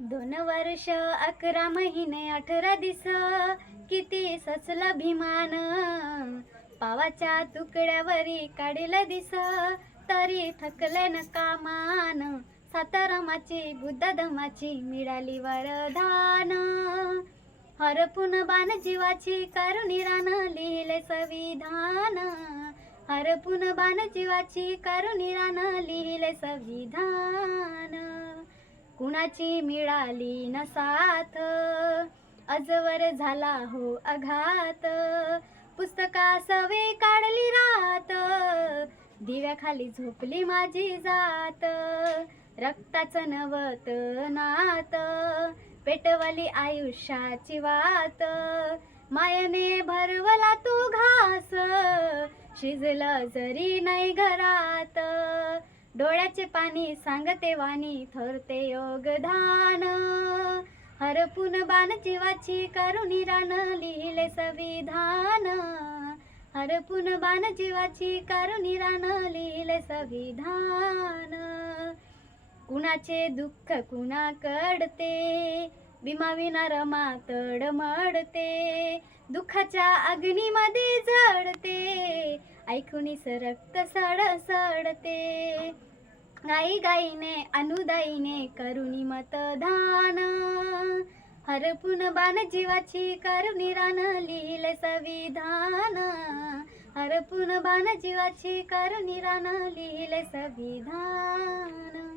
2 वर्ष 11 महिने 18 दिस, किती सचला भिमान. पावाच्या तुकड्यावरी काढील दिस, तरी थकले न कामान. सातारामाची बुद्ध धमाची मिळाली वरदान. हरपून बाण जीवाची करुणी रान लिहिले संविधान. हरपून बाण जीवाची करुणी रान लिहिले संविधान. कुणाची मिळाली न साथ, अजवर झाला हो अघात. पुस्तका सवे काढली रात, दिव्याखाली झोपली माझी जात. रक्ताचं नवत नात, पेटवली आयुष्याची वात. मायने भरवला तू घास, शिजलं जरी नाही घरात. डोळ्याचे पाणी सांगते वाणी, थोरते योगदान. हरपून बाण जीवाची करुणी रान लिहिले संविधान. हरपून बाण जीवाची करुणी रान लिहिले संविधान. कुणाचे दुःख कुणा कडते, भीमाविना रमा तडमडते. दुःखाच्या अग्नीमध्ये जळते, ऐकुनीस रक्त सडसडते. गाईने अनुदाईने करुणी मतदान. हरपून बाण जीवाची करुणी रान लिहिले संविधान. हरपून बाण जीवाची करुणी रान लिहिले संविधान.